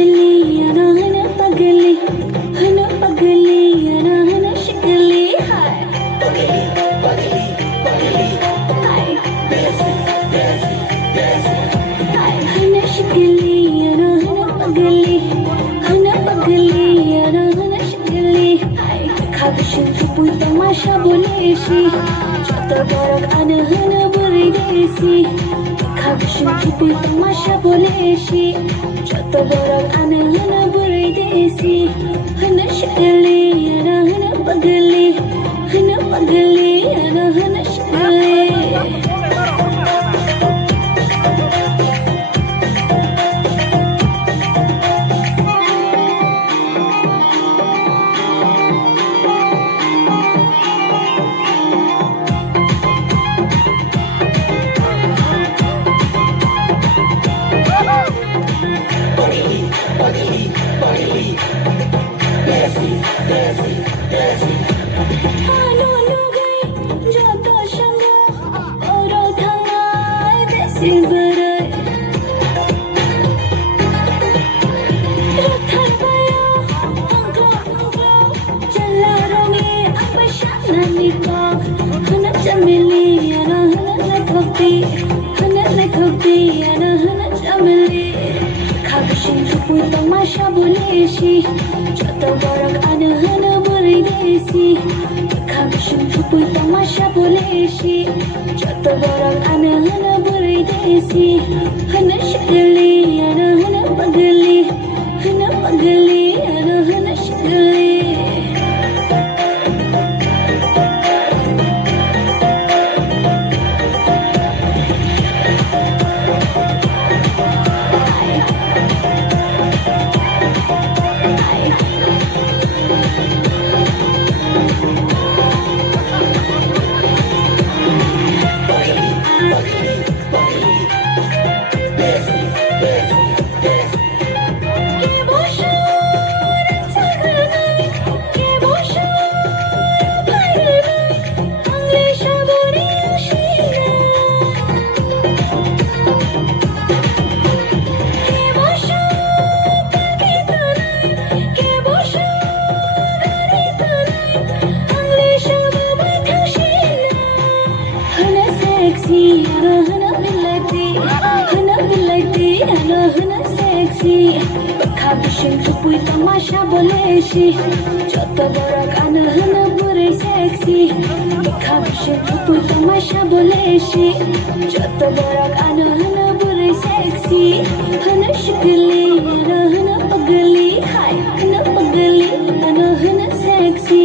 शिकली अना हना पगली अना हना शिकली हाय हाय हना शिकली अना हना पगली अना हना शिकली हाय खाबशिन चुपुई तमाशा बोलेशी যত বড় আনা হনা বলে দেশি খাবশিন চুপুই তমাশা বলেছি যত বড় আনা হনা বলে দেশি হনা শিকলি আনা হনা পগলি আনা হনা শিকলি তমাশা বলেছি যত বড় আনা হনা বলে দেশি খাবশিন চুপুই তমাশা বলেছি যত বড় আনা হনা বলে দেশি হনা শিকলি আনা হনা পগলি আনা হনা শিকলি খাবশিন চুপুই তমাশা বলেছি যত বড় আনা হনা বলে সেক্সি খাবশিন চুপুই তমাশা বলেছি যত বড় আনা হনা বলে সেক্সি হনা শিকলি আনা হনা পগলি হায় হনা পগলি আনা হনা সেক্সি